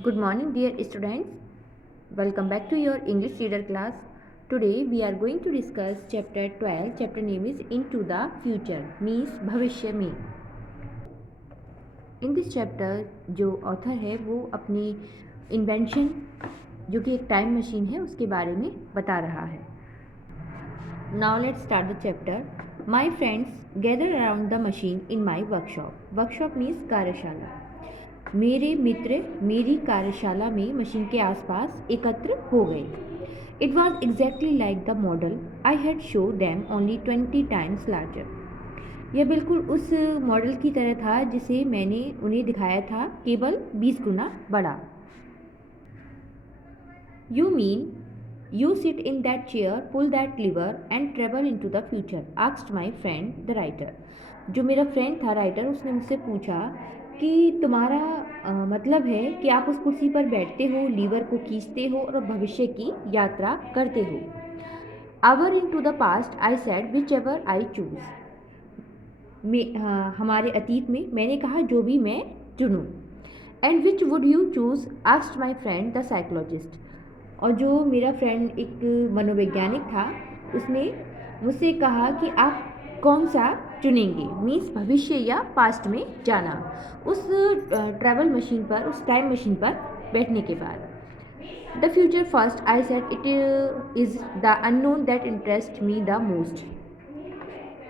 Good morning, dear students. Welcome back to your English reader class. Today we are going to discuss chapter 12. Chapter name is Into the Future, means भविष्य में. In this chapter जो author है वो अपनी invention जो कि एक time machine है उसके बारे में बता रहा है. Now let's start the chapter. My friends gather around the machine in my workshop. Workshop means कार्यशाला. मेरे मित्र मेरी कार्यशाला में मशीन के आसपास एकत्र हो गए. It was exactly like the model I had show them only 20 times larger. यह बिल्कुल उस मॉडल की तरह था जिसे मैंने उन्हें दिखाया था, केवल 20 गुना बड़ा. You mean you sit in that chair, pull that lever and travel in to the future, asked my friend the writer. जो मेरा फ्रेंड था राइटर, उसने मुझसे पूछा कि तुम्हारा मतलब है कि आप उस कुर्सी पर बैठते हो, लीवर को खींचते हो और भविष्य की यात्रा करते हो. Our in to the past I said whichever I choose. हमारे अतीत में, मैंने कहा जो भी मैं चुनूँ. And which would you choose, asked my friend the psychologist. और जो मेरा फ्रेंड एक मनोवैज्ञानिक था, उसने मुझसे कहा कि आप कौन सा चुनेंगे, मीन्स भविष्य या पास्ट में जाना, उस ट्रैवल मशीन पर, उस टाइम मशीन पर बैठने के बाद. The future first I said, it is the unknown that interest me the most.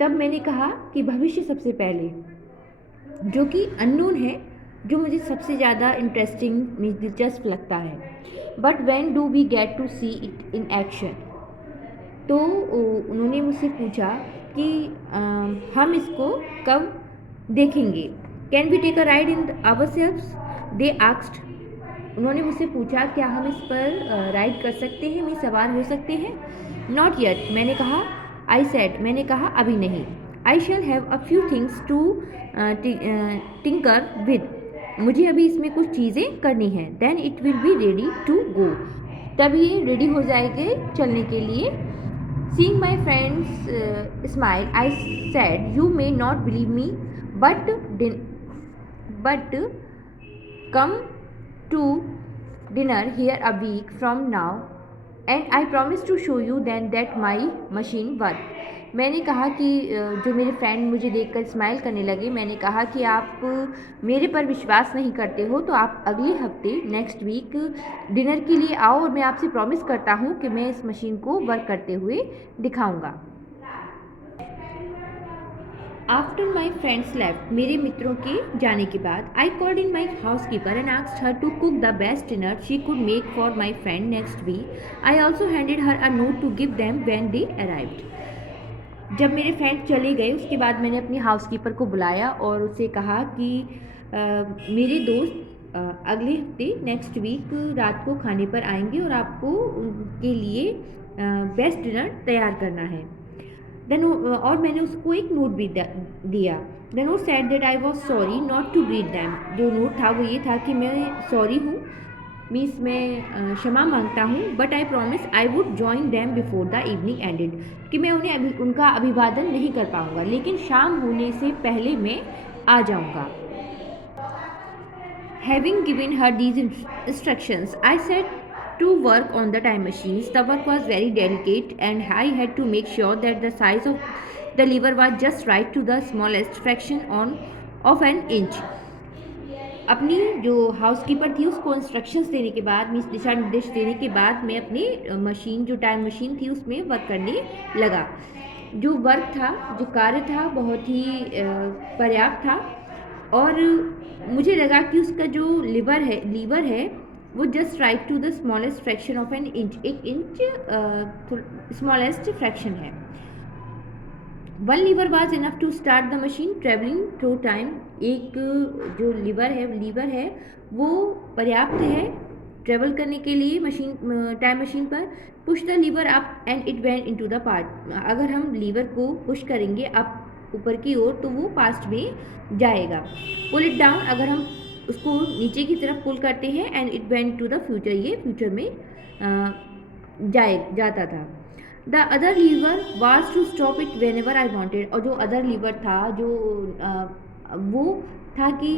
तब मैंने कहा कि भविष्य सबसे पहले, जो कि अननोन है, जो मुझे सबसे ज़्यादा इंटरेस्टिंग, दिलचस्प लगता है. But when do we get to see it in action. तो उन्होंने मुझसे पूछा कि हम इसको कब देखेंगे. Can we take a ride in our selves, they asked. उन्होंने मुझसे पूछा क्या हम इस पर राइड कर सकते हैं, में सवार हो सकते हैं. नॉट येट, मैंने कहा. आई सेड, मैंने कहा अभी नहीं. I shall have a few things to tinker with. मुझे अभी इसमें कुछ चीज़ें करनी हैं. Then it will be ready to go. तब ये रेडी हो जाएंगे चलने के लिए. Seeing my friends smile I said, you may not believe me but come to dinner here a week from now and I promise to show you then that my machine work. मैंने कहा कि जो मेरे friend मुझे देखकर smile करने लगे, मैंने कहा कि आप मेरे पर विश्वास नहीं करते हो तो आप अगले हफ्ते नेक्स्ट वीक डिनर के लिए आओ और मैं आपसे प्रॉमिस करता हूँ कि मैं इस मशीन को वर्क करते हुए दिखाऊंगा. आफ्टर माई फ्रेंड्स लेफ्ट, मेरे मित्रों के जाने के बाद, I called in my housekeeper and asked her to cook the best dinner she could make for my friend next week. I also handed her a note to give them when they arrived. जब मेरे friend चले गए उसके बाद मैंने अपनी house keeper को बुलाया और उससे कहा कि मेरे दोस्त अगले हफ्ते नेक्स्ट वीक रात को खाने पर आएंगे और आपको उनके लिए बेस्ट डिनर तैयार करना है. देन और मैंने उसको एक नोट भी दिया. The note said that I was sorry not to greet them. जो नोट था वो ये था कि मैं सॉरी हूँ, मीन्स मैं क्षमा मांगता हूँ, but I promise I would join them before the evening ended. कि मैं उन्हें उनका अभिवादन नहीं कर पाऊँगा, लेकिन शाम होने से पहले मैं आ जाऊँगा. Having given her these instructions I said to work on the time machines. The work was very delicate and I had to make sure that the size of the lever was just right to the smallest fraction of an inch. अपनी जो housekeeper थी उसको instructions देने के बाद, दिशा निर्देश देने के बाद मैं अपनी मशीन, जो टाइम मशीन थी, उसमें वर्क करने लगा. जो वर्क था, जो कार्य था, बहुत ही पर्याप्त था और मुझे लगा कि उसका जो लीवर है वो just right to the smallest fraction of an inch, 1 inch smallest fraction है. One lever was enough to start the machine travelling through time. एक जो लीवर है वो पर्याप्त है ट्रेवल करने के लिए टाइम मशीन पर. Push the lever up and it went into the past. अगर हम लीवर को पुश करेंगे अप ऊपर की ओर तो वो पास्ट में जाएगा. पुल इट डाउन, अगर हम उसको नीचे की तरफ पुल करते हैं, and it went to the future, ये फ्यूचर में जाता था. The other lever was to stop it whenever I wanted. और जो अदर लीवर था, जो वो था कि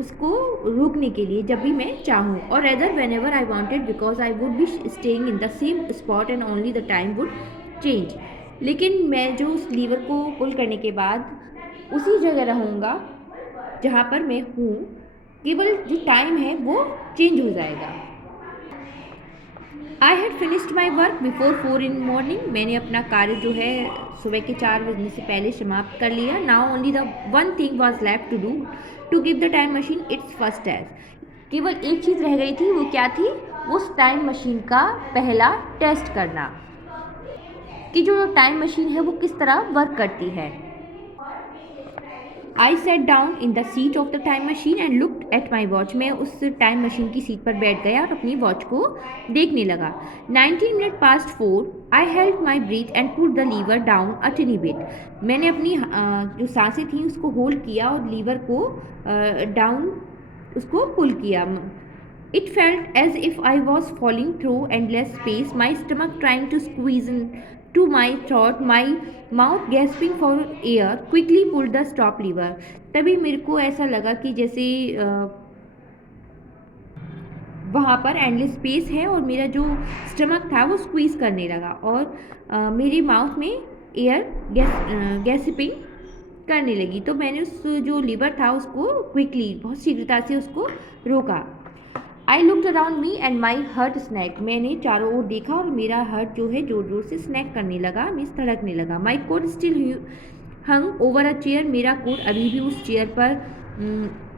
उसको रोकने के लिए जब भी मैं चाहूँ, और rather when ever I wanted, because I would be staying in the same spot and only the time would change. लेकिन मैं जो उस लीवर को पुल करने के बाद उसी जगह रहूँगा जहाँ पर मैं हूँ, केवल जो टाइम है वो चेंज हो जाएगा। I had finished my work before 4 in morning. मैंने अपना कार्य जो है सुबह के 4 बजने से पहले समाप्त कर लिया। Now only the one thing was left to do, to give the time machine its first test. केवल एक चीज़ रह गई थी, वो क्या थी? उस टाइम मशीन का पहला टेस्ट करना, कि जो टाइम मशीन है वो किस तरह वर्क करती है। I sat down in the seat of the time machine and looked at my watch. मैं उस टाइम मशीन की सीट पर बैठ गया और अपनी वॉच को देखने लगा। 19 minute past 4। I held my breath and put the lever down a tiny bit. मैंने अपनी जो सांसें थी उसको होल्ड किया और लीवर को डाउन उसको पुल किया। It felt as if I was falling through endless space, my stomach trying to squeeze into my throat, my mouth gasping for air. Quickly pulled the stop lever. तभी मेरे को ऐसा लगा कि जैसे वहाँ पर एंडलेस स्पेस है और मेरा जो स्टमक था वो स्क्वीज़ करने लगा और मेरे माउथ में एयर गैसिपिंग करने लगी। तो मैंने उस जो लीवर था उसको क्विकली, बहुत शीघ्रता से उसको रोका। I looked around me and my heart sank. मैंने चारों ओर देखा और मेरा हार्ट जो है जोर जोर से स्नैक करने लगा, मीन्स धड़कने लगा। My coat still hung over a chair. मेरा कोट अभी भी उस चेयर पर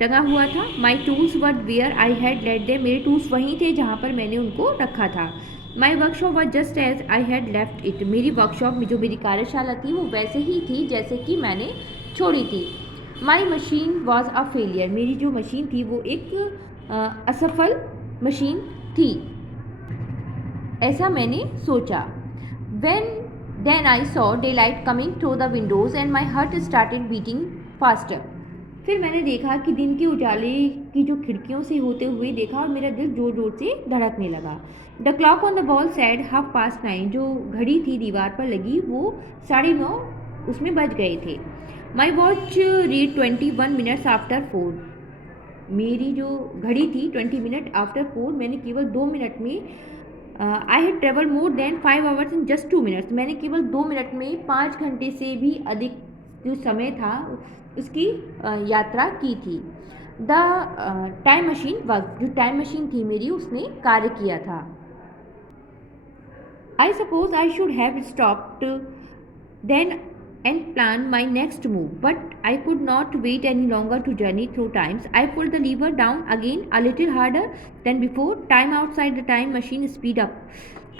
टंगा हुआ था। My tools were where I had left them. मेरे टूल्स वहीं थे जहाँ पर मैंने उनको रखा था। My workshop was just as I had left it. मेरी वर्कशॉप में जो मेरी कार्यशाला थी वो वैसे ही थी जैसे कि मैंने छोड़ी थी। My machine was a failure. मेरी जो मशीन थी वो एक असफल मशीन थी, ऐसा मैंने सोचा। Then I saw daylight coming through the windows and my heart started beating faster. फिर मैंने देखा कि दिन के उजाले की जो खिड़कियों से होते हुए देखा और मेरा दिल जोर जोर से धड़कने लगा। The clock on the wall said 9:30। जो घड़ी थी दीवार पर लगी वो 9:30 उसमें बज गए थे। My watch read 21 minutes after 4। मेरी जो घड़ी थी 20 मिनट आफ्टर 4, मैंने केवल 2 मिनट में I had travel more than 5 hours in just 2 minutes. मैंने केवल 2 मिनट में 5 घंटे से भी अधिक जो समय था उसकी यात्रा की थी। The time machine work. जो टाइम मशीन थी मेरी उसने कार्य किया था। I suppose I should have stopped then and plan my next move, but I could not wait any longer to journey through times. I pulled the lever down again a little harder than before. Time outside the time machine speed up.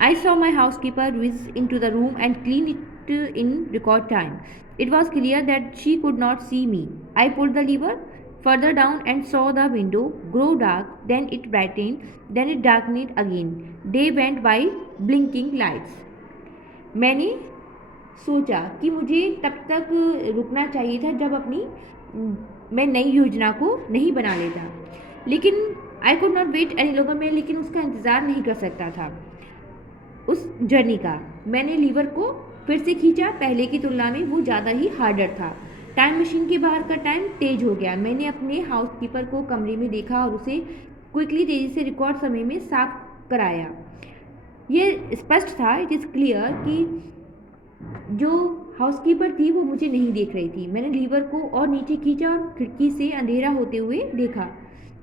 I saw my housekeeper whiz into the room and clean it in record time. It was clear that she could not see me. I pulled the lever further down and saw the window grow dark, then it brightened, then it darkened again. Day went by, blinking lights. मैंने सोचा कि मुझे तब तक रुकना चाहिए था जब मैं नई योजना को नहीं बना लेता, लेकिन I could not wait any longer. मैं लेकिन उसका इंतज़ार नहीं कर सकता था उस जर्नी का। मैंने लीवर को फिर से खींचा, पहले की तुलना में वो ज़्यादा ही हार्डर था। टाइम मशीन के बाहर का टाइम तेज हो गया। मैंने अपने हाउसकीपर को कमरे में देखा और उसे क्विकली तेज़ी से रिकॉर्ड समय में साफ कराया। ये स्पष्ट था, इट इज़ क्लियर, कि जो हाउसकीपर थी वो मुझे नहीं देख रही थी। मैंने लीवर को और नीचे खींचा और खिड़की से अंधेरा होते हुए देखा।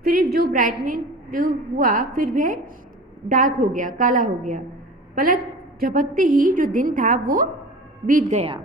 फिर जो ब्राइटनेस हुआ फिर वह डार्क हो गया, काला हो गया। पलक झपकते ही जो दिन था वो बीत गया।